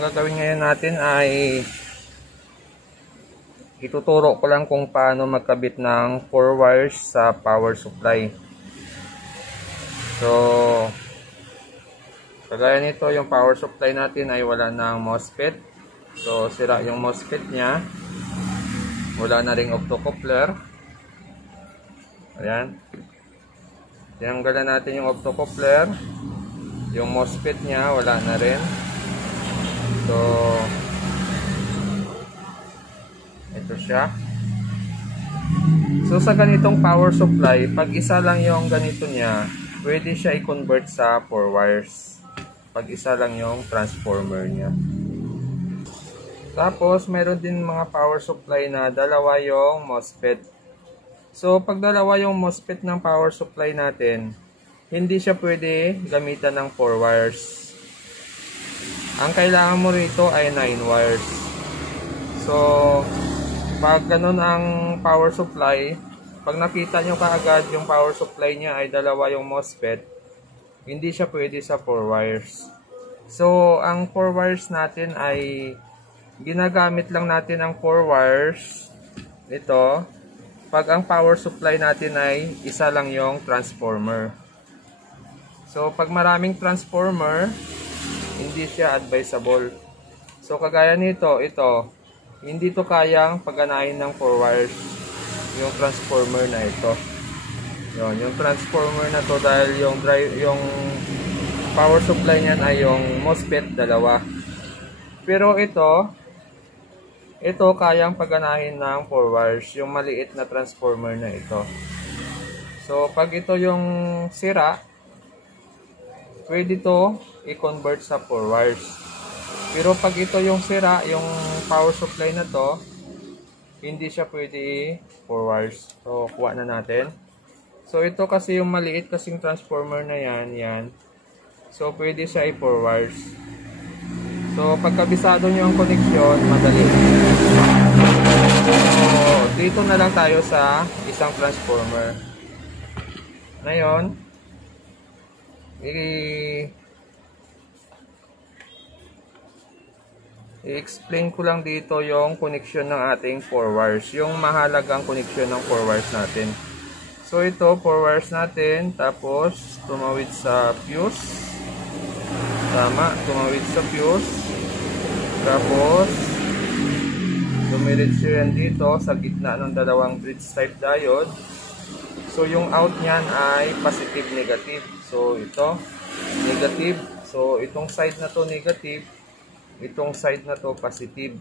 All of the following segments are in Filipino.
ang gagawin ngayon natin ay ituturo ko lang kung paano magkabit ng 4 wires sa power supply. So, kagaya nito, yung power supply natin ay wala ng MOSFET. So, sira yung MOSFET niya. Wala na ring optocoupler. Ayan. Tinanggalan natin yung optocoupler. Yung MOSFET niya, wala na rin. So, ito siya. So, sa ganitong power supply, pag isa lang yung ganito niya, pwede siya i-convert sa 4 wires. Pag isa lang yung transformer niya. Tapos, meron din mga power supply na dalawa yung MOSFET. So, pag dalawa yung MOSFET ng power supply natin, hindi siya pwede gamitan ng 4 wires. Ang kailangan mo rito ay 9 wires. So, pag ganun ang power supply, pag nakita nyo kaagad yung power supply niya ay dalawa yung MOSFET, hindi siya pwede sa 4 wires. So, ang 4 wires natin ay ginagamit lang natin ang 4 wires ito pag ang power supply natin ay isa lang yung transformer. So, pag maraming transformer, hindi siya advisable. So, kagaya nito, ito, hindi to kayang pagganahin ng 4 wires yung transformer na ito. Yung transformer na to dahil yung power supply niyan ay yung MOSFET dalawa. Pero ito kayang pagganahin ng 4 wires, yung maliit na transformer na ito. So, pag ito yung sira, pwede to i-convert sa 4 wires. Pero pag ito yung sira, yung power supply na to, hindi siya pwede 4 wires. So, kuha na natin. So, ito kasi yung maliit kasing transformer na yan. So, pwede siya i 4 wires. So, pagkabisado nyo ang koneksyon, madali. So, dito na lang tayo sa isang transformer. Ngayon, i-explain ko lang dito yung connection ng ating 4 wires. Yung mahalagang connection ng 4 wires natin. So, ito, 4 wires natin. Tapos, tumawid sa fuse. Tama, tumawid sa fuse. Tapos, dumiretso yan dito sa gitna ng dalawang bridge type diode. So, yung out niyan ay positive, negative. So, ito, negative. So, itong side na to negative. Itong side na to positive.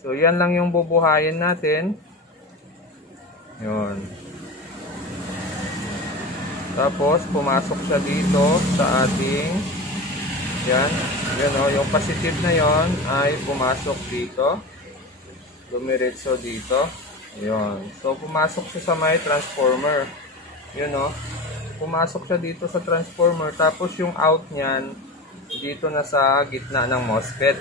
So, yan lang yung bubuhayin natin. Yun. Tapos, pumasok siya dito sa ating yan o, yung positive na yon ay pumasok dito. Dumiretso dito. Yun. So, pumasok siya sa may transformer. Yun o. Pumasok siya dito sa transformer. Tapos, yung out niyan, dito na sa gitna ng MOSFET.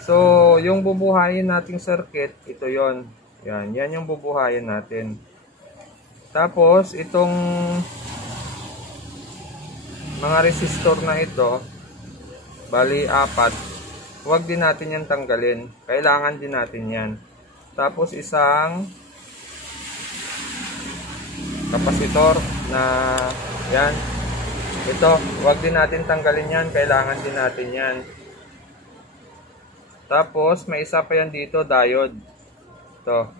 So, yung bubuhayin nating circuit, ito yon. Yan yung bubuhayin natin. Tapos, itong mga resistor na ito, bali 4, huwag din natin yan tanggalin. Kailangan din natin yan. Tapos, isang kapasitor na yan. Ito, huwag din natin tanggalin yan. Kailangan din natin yan. Tapos, may isa pa yan dito, diode. Ito.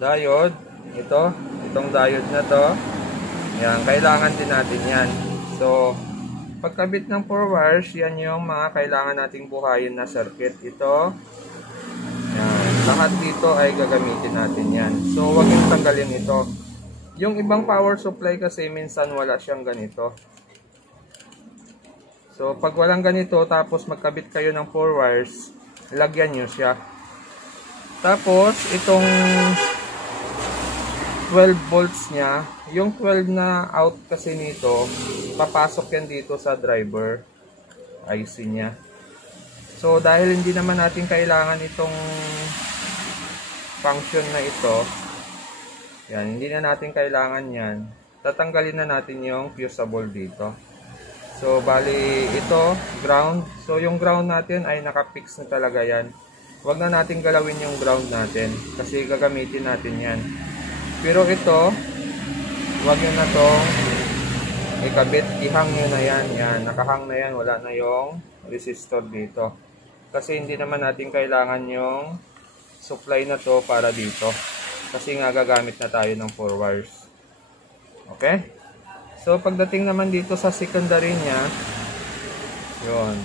Diode. Itong diode na to. Yan, kailangan din natin yan. So, pagkabit ng 4 wires, yan yung mga kailangan nating buhayin na circuit. Ito. Yan. Lahat dito ay gagamitin natin yan. So, huwag yung tanggalin ito. Yung ibang power supply kasi minsan wala siyang ganito. So, pag walang ganito, tapos magkabit kayo ng 4 wires, lagyan nyo siya. Tapos, itong 12 volts niya, yung 12 na out kasi nito, papasok yan dito sa driver IC niya. So, dahil hindi naman natin kailangan itong function na ito, yan, hindi na natin kailangan yan, tatanggalin na natin yung fusible dito. So, bali ito, ground. So, yung ground natin ay nakapix na talaga yan. Huwag na natin galawin yung ground natin kasi gagamitin natin yan. Pero ito, huwag nyo na itong ikabit. Ihang nyo na yan. Yan, nakahang na yan. Wala na yung resistor dito. Kasi hindi naman natin kailangan yung supply na to para dito. Kasi nga gagamit na tayo ng 4 wires. Okay? So, pagdating naman dito sa secondary niya, yun.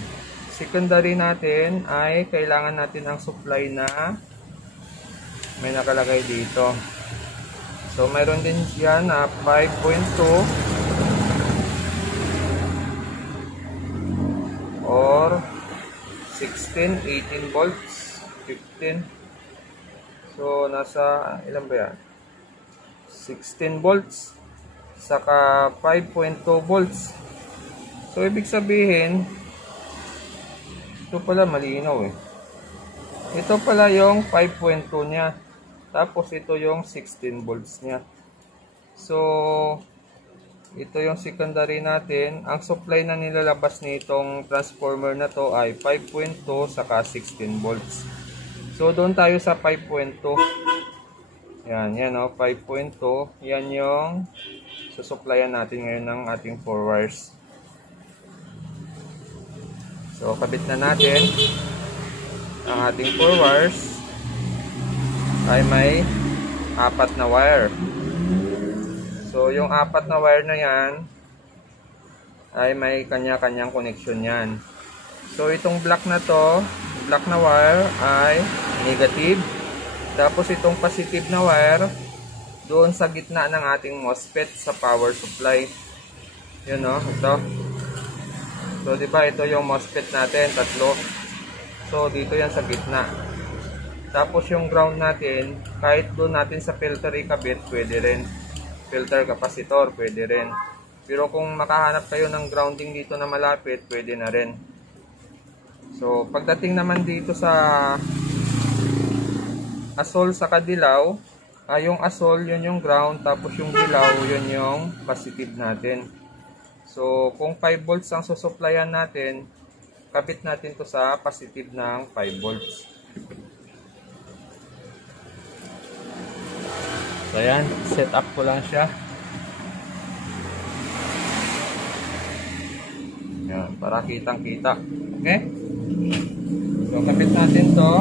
Secondary natin ay kailangan natin ang supply na may nakalagay dito. So, mayroon din yan na 5.2 or 16, 18 volts, 15. So, nasa, ilan ba yan? 16 volts. Saka 5.2 volts. So, ibig sabihin, ito pala malinaw eh. Ito pala yung 5.2 niya. Tapos, ito yung 16 volts niya. So, ito yung secondary natin. Ang supply na nilalabas nitong transformer na to ay 5.2 saka 16 volts. So, doon tayo sa 5.2. Yan, yan o, 5.2. Yan yung susuplayan natin ngayon ng ating 4 wires. So, kabit na natin ang ating 4 wires ay may 4 na wire. So, yung 4 na wire na yan ay may kanya-kanyang connection yan. So, itong black na to, black na wire ay negative. Tapos, itong positive na wire doon sa gitna ng ating MOSFET sa power supply. Yun o, ito. So, diba, ito yung MOSFET natin, tatlo. So, dito yan sa gitna. Tapos, yung ground natin, kahit doon natin sa filter ikabit, pwede rin. Filter capacitor, pwede rin. Pero kung makahanap kayo ng grounding dito na malapit, pwede na rin. So, pagdating naman dito sa asol sa kadilaw, yung asol, yun yung ground, tapos yung dilaw, yun yung positive natin. So, kung 5 volts ang susuplayan natin, kabit natin to sa positive ng 5 volts. So, ayan, set up ko lang siya. Ayan, para kitang-kita. Okay? So, kabit natin to.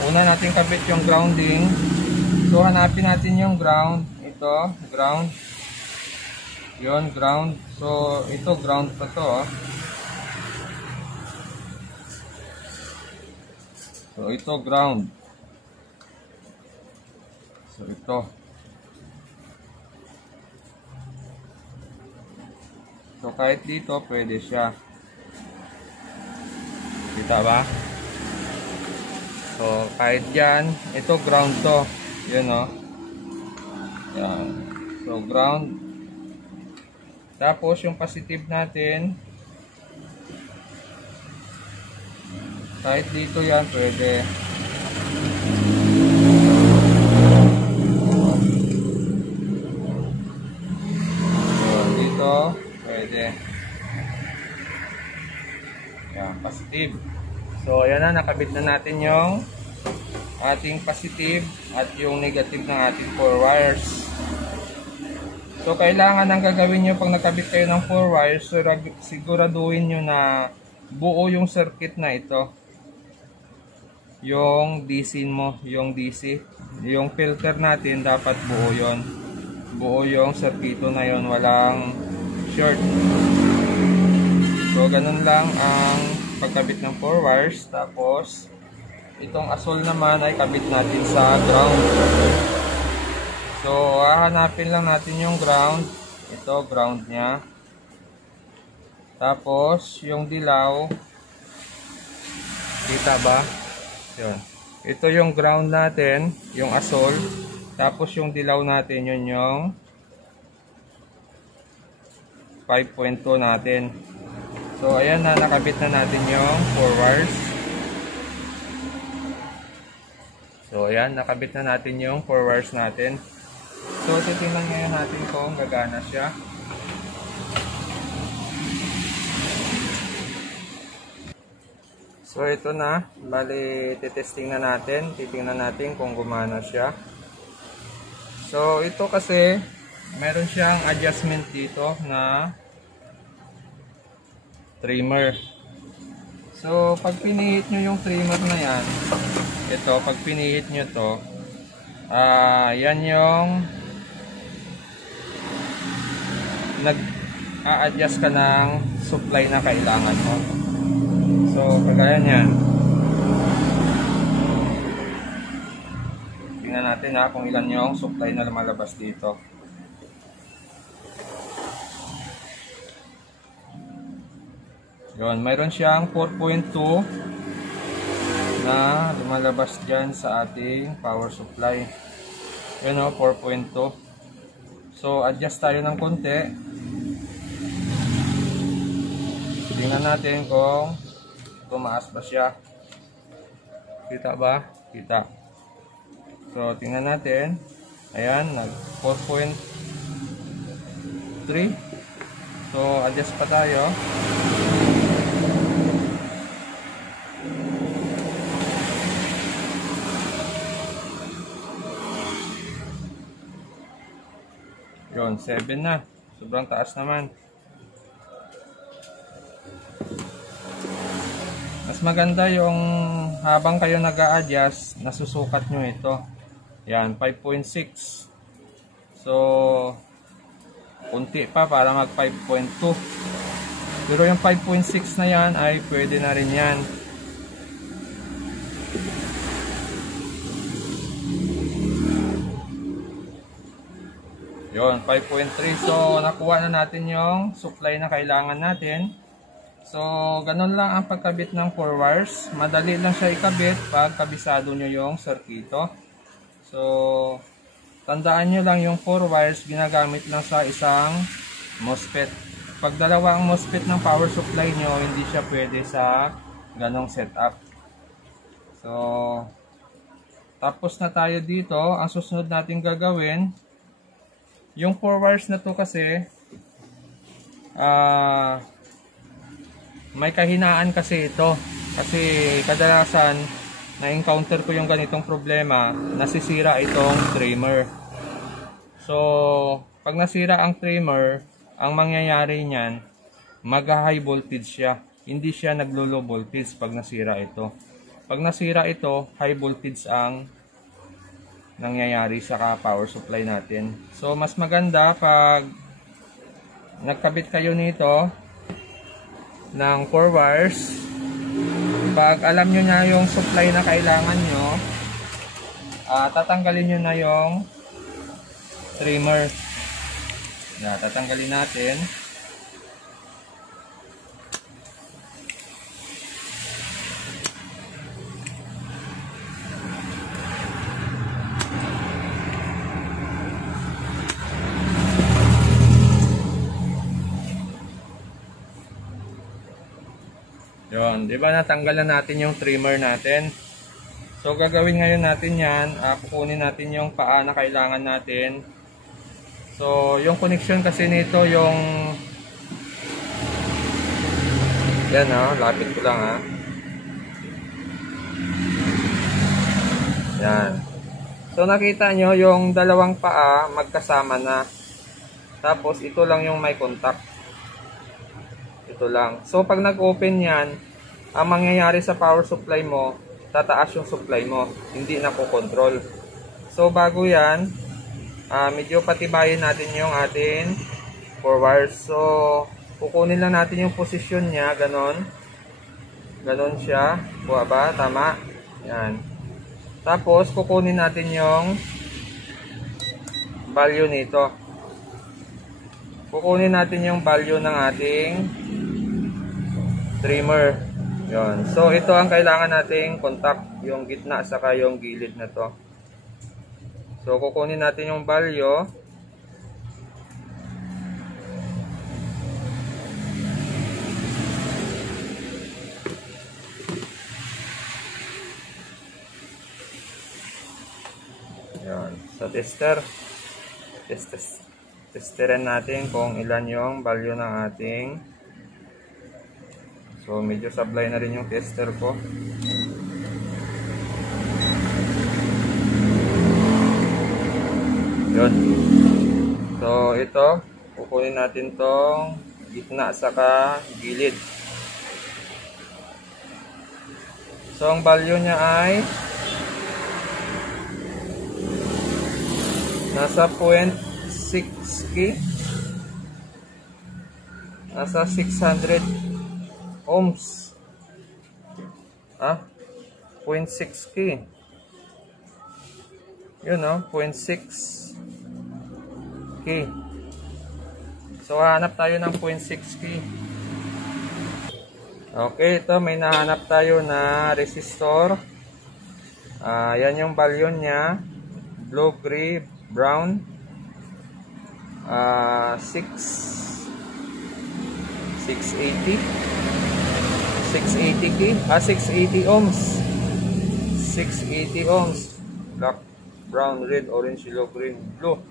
Una natin kabit yung grounding. So, hanapin natin yung ground. Ito, ground. Yun, ground. So, ito, ground pa to. So, ito, ground. So, ito. So, kahit dito, pwede siya. Kita ba? So, kahit dyan, ito ground to. Yun o. Yan. So, ground. Tapos, yung positive natin, kahit dito yan, pwede. So, dito, pwede. Yan, positive. So, ayan na, nakabit na natin yung ating positive at yung negative ng ating 4 wires. So, kailangan ang gagawin nyo pag nakabit kayo ng 4 wires, siguraduhin nyo na buo yung circuit na ito. Yung DC mo, yung DC. Yung filter natin, dapat buo yon. Buo yung circuito na yon, walang short. So, ganun lang ang pagkabit ng 4 wires. Tapos, itong asol naman ay kabit natin sa ground. So, hahanapin lang natin yung ground. Ito, ground nya. Tapos, yung dilaw. Kita ba? Yun. Ito yung ground natin, yung asol. Tapos, yung dilaw natin, yun yung 5.2 natin. So, ayan na, nakabit na natin yung 4 wires. So, ayan, nakabit na natin yung 4 wires natin. So, titingnan ngayon natin kung gagana siya. So ito na, bali titesting na natin, titingnan natin kung gumana siya. So ito kasi meron siyang adjustment dito na trimmer. So pag pinihit nyo yung trimmer na yan, ito pag pinihit nyo to, yan yung nag-a-adjust ka ng supply na kailangan mo. So kagaya niyan, tingnan natin kung ilan yung supply na lumalabas dito. Yun, mayroon siyang 4.2 na lumalabas dyan sa ating power supply. Yun o, 4.2. So adjust tayo ng konti. Tingnan natin kung tumaas ba siya. Kita ba? Kita. So tingnan natin. Ayan, nag 4.3. So adjust pa tayo. Yun, 7 na. Sobrang taas naman. Mas maganda yung habang kayo nag-a-adjust, nasusukat nyo ito. Yan, 5.6. So, kunti pa para mag 5.2. Pero yung 5.6 na yan ay pwede na rin yan. Yun, 5.3. So, nakuha na natin yung supply na kailangan natin. So, ganun lang ang pagkabit ng 4 wires. Madali lang siya ikabit pag kabisado nyo yung circuito. So, tandaan nyo lang yung 4 wires ginagamit lang sa isang MOSFET. Pag dalawa ang MOSFET ng power supply nyo, hindi siya pwede sa ganong setup. So, tapos na tayo dito. Ang susunod natin gagawin, yung 4 wires na to kasi may kahinaan kasi ito. Kasi kadalasan na-encounter ko yung ganitong problema, nasisira itong trimmer. So, pag nasira ang trimmer, ang mangyayari niyan, mag-high voltage siya. Hindi siya naglo-low voltage pag nasira ito. Pag nasira ito, high voltage ang nangyayari sa power supply natin. So, mas maganda pag nagkabit kayo nito ng 4 wires, pag alam nyo na yung supply na kailangan nyo, tatanggalin nyo na yung trimmer. Tatanggalin natin. Yun, di ba natanggal na natin yung trimmer natin. So gagawin ngayon natin yan, kukunin natin yung paa na kailangan natin. So yung connection kasi nito yung yan lapit ko lang yan. So nakita nyo yung dalawang paa magkasama na. Tapos ito lang yung may contact. Ito lang. So pag nag-open yan, ang mangyayari sa power supply mo, tataas yung supply mo, hindi na ko-control. So bago yan, medyo patibayin natin yung ating 4 wires. So kukunin lang natin yung posisyon niya, ganon. Ganon siya. Buha ba? Tama? Yan. Tapos kukunin natin yung value nito. Kukunin natin yung value ng ating trimmer. Yon. So ito ang kailangan nating contact, yung gitna saka yung gilid na to. So kukunin natin yung value. Yon. Sa tester, testerin natin kung ilan yung value ng ating So medyo sablay na rin yung tester ko. Yun. So ito, kukunin natin tong gitna saka gilid. So ang value niya ay nasa 0.6K. Nasa 600 ohms. 0.6K. Yun, 0.6K. So hanap tayo ng 0.6K. Okay, ito may nahanap tayo na resistor. Yan yung value niya. Blue, gray, brown. 680. 680K. 680 ohms. 680 ohms. Black, brown, red, orange, yellow, green, blue.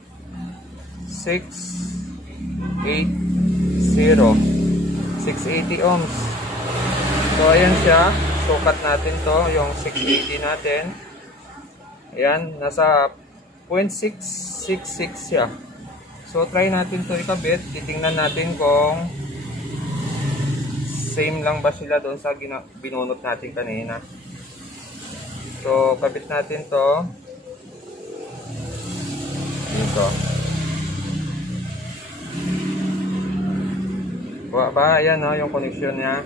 680. 680 ohms. So ayan siya, sukat natin to, yung 680 natin. Ayan, nasa 0.666 siya. So try natin to ikabit, titingnan natin kung same lang ba sila doon sa binunot natin kanina. So kabit natin to dito. Ba, ayan yung connection niya.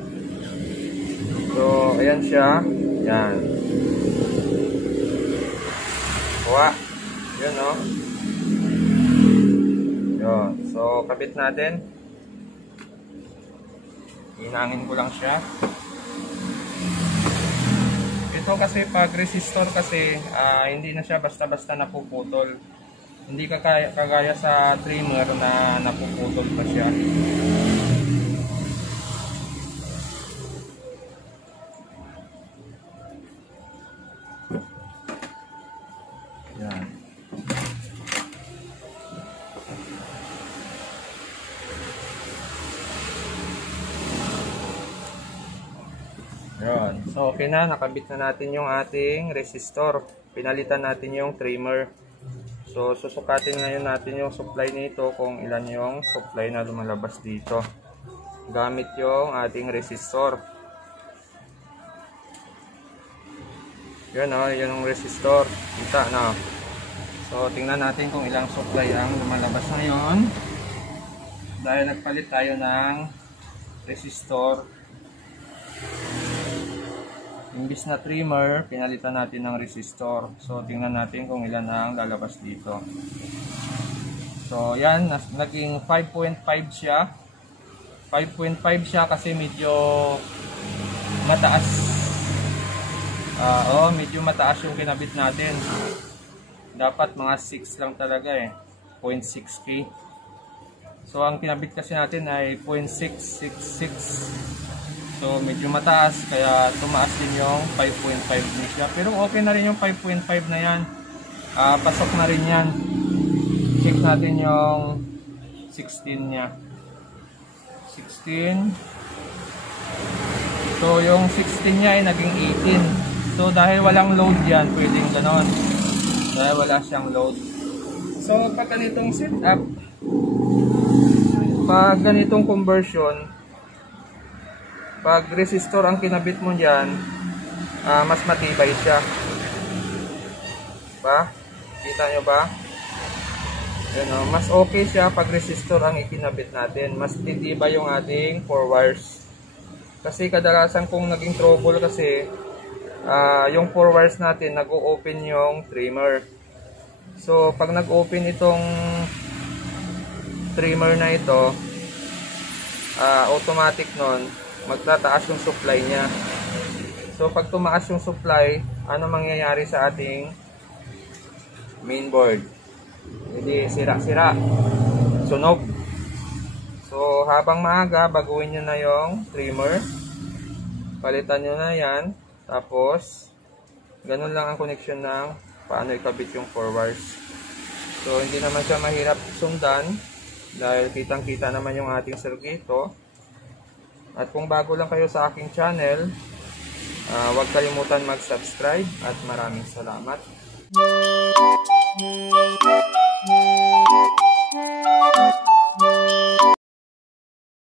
So, ayan siya. Yan. Kuha. Yun, Yun. So, kabit natin. Hinangin ko lang siya. Ito kasi pag resistor kasi, hindi na siya basta-basta napuputol. Hindi kagaya sa trimmer na napuputol pa siya. Yan. Yan. So okay na, nakabit na natin yung ating resistor. Pinalitan natin yung trimmer. So susukatin ngayon natin yung supply nito kung ilan yung supply na lumalabas dito. Gamit yung ating resistor. Yun yun yung resistor. Kita na. So tingnan natin kung ilang supply ang lumalabas ngayon. Dahil nagpalit tayo ng resistor. Imbis na trimmer, pinalitan natin ng resistor. So tingnan natin kung ilan ang lalabas dito. So yan, naging 5.5 siya. 5.5 siya kasi medyo mataas. Medyo mataas yung kinabit natin. Dapat mga 6 lang talaga 0.6K. So ang kinabit kasi natin ay 0.666. So medyo mataas, kaya tumaas din yung 5.5 niya siya. Pero okay na rin yung 5.5 na yan. Pasok na rin yan. Check natin yung 16 niya. 16. So yung 16 niya ay naging 18. So dahil walang load yan, pwedeng ganon. Dahil wala siyang load. So pag ganitong setup, pag ganitong conversion, pag resistor ang kinabit mo dyan, mas matibay siya. Ba? Kita nyo ba? Yan, mas okay siya pag resistor ang ikinabit natin. Mas titibay yung ating 4 wires. Kasi kadalasan kung naging trouble kasi, yung 4 wires natin, nag-o-open yung trimmer. So, pag nag-open itong trimmer na ito, automatic nun, magtataas yung supply niya. So, pag tumaas yung supply, ano mangyayari sa ating mainboard? Hindi, sira-sira. Sunog. So, habang maaga, baguhin nyo na yung trimmer. Palitan nyo na yan. Tapos, ganun lang ang connection ng paano ikabit yung 4 wires. So, hindi naman siya mahirap sundan dahil kitang-kita naman yung ating circuito. At kung bago lang kayo sa aking channel, huwag kalimutan mag-subscribe at maraming salamat.